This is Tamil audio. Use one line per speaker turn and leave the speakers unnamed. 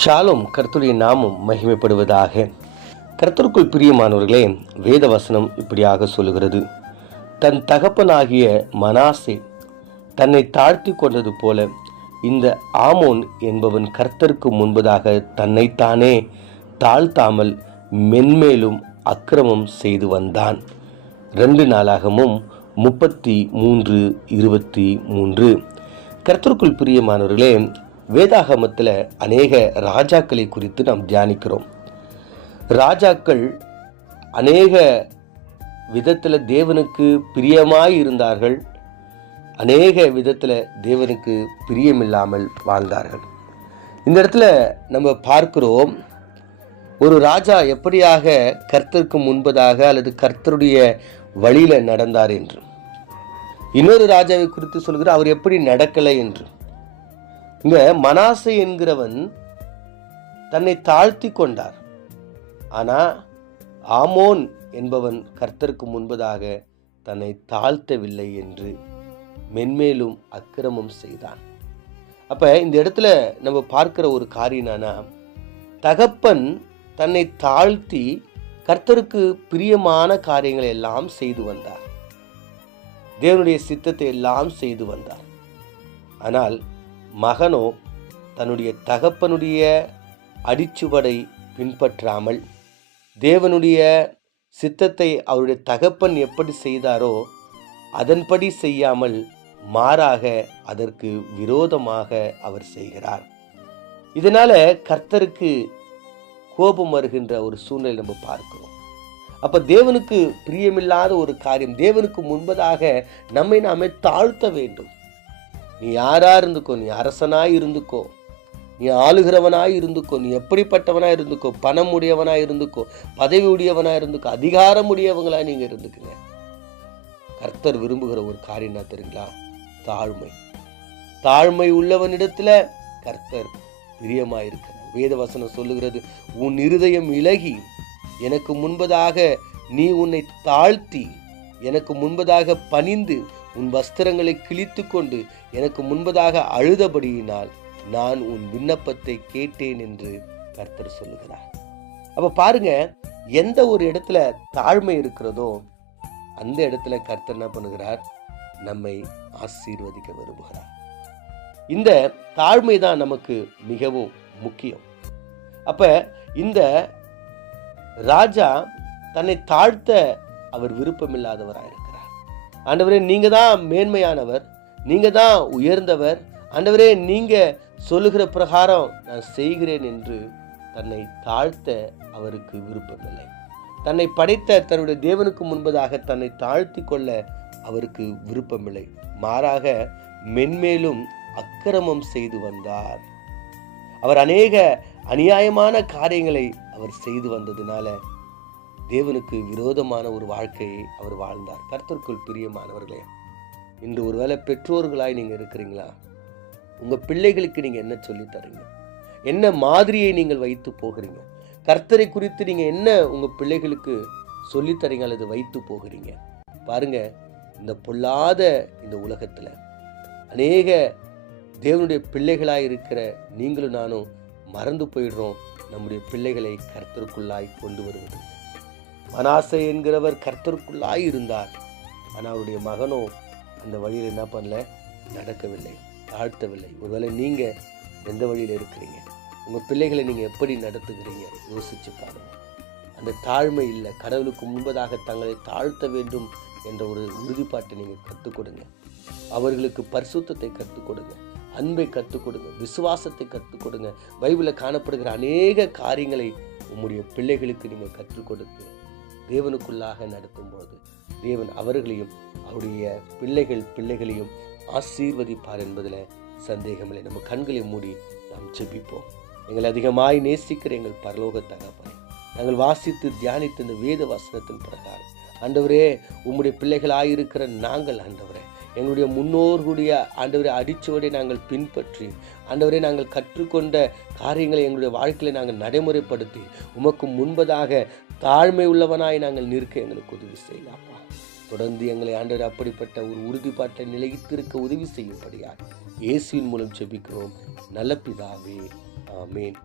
ஷாலும் கர்த்தருடைய நாமும் மகிமைப்படுவதாக. கர்த்தருக்குள் பிரியமானவர்களே வேத வசனம் இப்படியாக சொல்லுகிறது. தன் தகப்பனாகிய மனாசே தன்னை தாழ்த்தி கொண்டது போல இந்த ஆமோன் என்பவன் கர்த்தருக்கு முன்பதாக தன்னைத்தானே தாழ்த்தாமல் மென்மேலும் அக்கிரமம் செய்து வந்தான். ரெண்டு நாளாகமும் முப்பத்தி மூன்று இருபத்தி மூன்று. கர்த்தருக்குள் பிரியமானவர்களே வேதாகமத்தில் அநேக ராஜாக்களை குறித்து நாம் தியானிக்கிறோம். ராஜாக்கள் அநேக விதத்தில் தேவனுக்கு பிரியமாய் இருந்தார்கள். அநேக விதத்தில் தேவனுக்கு பிரியமில்லாமல் வாழ்ந்தார்கள். இந்த இடத்துல நம்ம பார்க்கிறோம் ஒரு ராஜா எப்படியாக கர்த்தருக்கு முன்பதாக அல்லது கர்த்தருடைய வழியில் நடந்தார் என்று. இன்னொரு ராஜாவை குறித்து சொல்கிற அவர் எப்படி நடக்கலை என்று. இங்க மனாசை என்கிறவன் தன்னை தாழ்த்தி கொண்டார். ஆனா ஆமோன் என்பவன் கர்த்தருக்கு முன்பதாக தன்னை தாழ்த்தவில்லை என்று மென்மேலும் அக்கிரமம் செய்தான். அப்ப இந்த இடத்துல நம்ம பார்க்கிற ஒரு காரியம் என்னன்னா தகப்பன் தன்னை தாழ்த்தி கர்த்தருக்கு பிரியமான காரியங்களை எல்லாம் செய்து வந்தார். தேவனுடைய சித்தத்தை எல்லாம் செய்து வந்தார். ஆனால் மகனோ தன்னுடைய தகப்பனுடைய அடிச்சுவடை பின்பற்றாமல் தேவனுடைய சித்தத்தை அவருடைய தகப்பன் எப்படி செய்தாரோ அதன்படி செய்யாமல் மாறாக அதற்கு விரோதமாக அவர் செய்கிறார். இதனால கர்த்தருக்கு கோபம் வருகின்ற ஒரு சூழ்நிலை நம்ம பார்க்கிறோம். அப்ப தேவனுக்கு பிரியமில்லாத ஒரு காரியம் தேவனுக்கு முன்பதாக நம்மை நாமே தாழ்த்த வேண்டும். நீ யாராக இருந்துக்கோ நீ அரசனாய் இருந்துக்கோ நீ ஆளுகிறவனாக இருந்துக்கோ நீ எப்படிப்பட்டவனாக இருந்துக்கோ பணம் உடையவனாக இருந்துக்கோ பதவி உடையவனாக இருந்துக்கோ அதிகாரம் உடையவங்களா நீங்கள் இருந்துக்குங்க. கர்த்தர் விரும்புகிற ஒரு காரியம் என்ன தெரியுங்களா? தாழ்மை. தாழ்மை உள்ளவனிடத்தில் கர்த்தர் பிரியமாக இருக்கிறார். வேதவசனம் சொல்லுகிறது உன் இருதயம் இலகி எனக்கு முன்பதாக நீ உன்னை தாழ்த்தி எனக்கு முன்பதாக பணிந்து உன் வஸ்திரங்களை கிழித்து கொண்டு எனக்கு முன்பதாக அழுதபடியினால் நான் உன் விண்ணப்பத்தை கேட்டேன் என்று கர்த்தர் சொல்லுகிறார். அப்ப பாருங்க எந்த ஒரு இடத்துல தாழ்மை இருக்கிறதோ அந்த இடத்துல கர்த்தர் என்ன பண்ணுகிறார்? நம்மை ஆசீர்வதிக்க விரும்புகிறார். இந்த தாழ்மை தான் நமக்கு மிகவும் முக்கியம். அப்ப இந்த ராஜா தன்னை தாழ்த்த அவர் விருப்பமில்லாதவராக இருக்கிறார். ஆண்டவரே நீங்கள் தான் மேன்மையானவர் நீங்கள் தான் உயர்ந்தவர். ஆண்டவரே நீங்கள் சொல்லுகிற பிரகாரம் நான் செய்கிறேன் என்று தன்னை தாழ்த்த அவருக்கு விருப்பமில்லை. தன்னை படைத்த தன்னுடைய தேவனுக்கு முன்பதாக தன்னை தாழ்த்தி கொள்ள அவருக்கு விருப்பமில்லை. மாறாக மென்மேலும் அக்கிரமம் செய்து வந்தார். அவர் அநேக அநியாயமான காரியங்களை அவர் செய்து வந்ததுனால தேவனுக்கு விரோதமான ஒரு வாழ்க்கையை அவர் வாழ்ந்தார். கர்த்தருக்குள் பிரியமானவர்களே இன்று ஒருவேளை பெற்றோர்களாய் நீங்கள் இருக்கிறீங்களா? உங்கள் பிள்ளைகளுக்கு நீங்கள் என்ன சொல்லி தரீங்க என்ன மாதிரியை நீங்கள் வைத்து போகிறீங்க? கர்த்தரை குறித்து நீங்கள் என்ன உங்கள் பிள்ளைகளுக்கு சொல்லித்தரீங்க அல்லது வைத்து போகிறீங்க? பாருங்க இந்த பொல்லாத இந்த உலகத்தில் அநேக தேவனுடைய பிள்ளைகளாக இருக்கிற நீங்களும் நானும் மறந்து போயிடுறோம். நம்முடைய பிள்ளைகளை கர்த்தருக்குள்ளாய் கொண்டு வருவது. மனாசை என்கிறவர் கர்த்தருக்குள்ளாய் இருந்தார். ஆனால் அவருடைய மகனோ அந்த வழியில் என்ன பண்ணல? நடக்கவில்லை தாழ்த்தவில்லை. ஒருவேளை நீங்கள் எந்த வழியில் இருக்கிறீங்க? உங்கள் பிள்ளைகளை நீங்கள் எப்படி நடத்துகிறீங்க? யோசிச்சு பாருங்கள் அந்த தாழ்மை இல்லை. கடவுளுக்கு முன்பதாக தங்களை தாழ்த்த வேண்டும் என்ற ஒரு உறுதிப்பாட்டை நீங்கள் கற்றுக் கொடுங்க. அவர்களுக்கு பரிசுத்தத்தை கற்றுக் கொடுங்க. அன்பை கற்றுக் கொடுங்க. விசுவாசத்தை கற்றுக் கொடுங்க. பைபிளில் காணப்படுகிற அநேக காரியங்களை உங்களுடைய பிள்ளைகளுக்கு நீங்கள் கற்றுக் கொடுத்து தேவனுக்குள்ளாக நடத்தும்போது தேவன் அவர்களையும் அவருடைய பிள்ளைகள் பிள்ளைகளையும் ஆசீர்வதிப்பார் என்பதில் சந்தேகமில்லை. நம்ம கண்களை மூடி நாம் ஜெபிப்போம். எங்களை அதிகமாய் நேசிக்கிற எங்கள் பரலோக தகப்பனை நாங்கள் வாசித்து தியானித்த இந்த வேத வசனத்தின் பிரகாரம் ஆண்டவரே உம்முடைய பிள்ளைகளாயிருக்கிற நாங்கள் ஆண்டவரே எங்களுடைய முன்னோர்களுடைய ஆண்டவரை அடிச்சுவடை நாங்கள் பின்பற்றி ஆண்டவரை நாங்கள் கற்றுக்கொண்ட காரியங்களை எங்களுடைய வாழ்க்கையில் நாங்கள் நடைமுறைப்படுத்தி உமக்கு முன்பதாக தாழ்மை உள்ளவனாய் நாங்கள் நிற்க எங்களுக்கு உதவி செய்யலாப்பா தொடர்ந்து எங்களை ஆண்டவர் அப்படிப்பட்ட ஒரு உறுதிப்பாட்டை நிலைத்திருக்க உதவி செய்யும்படியார் இயேசுவின் மூலம் ஜெபிக்கிறோம். நல்ல பிதாவே ஆமேன்.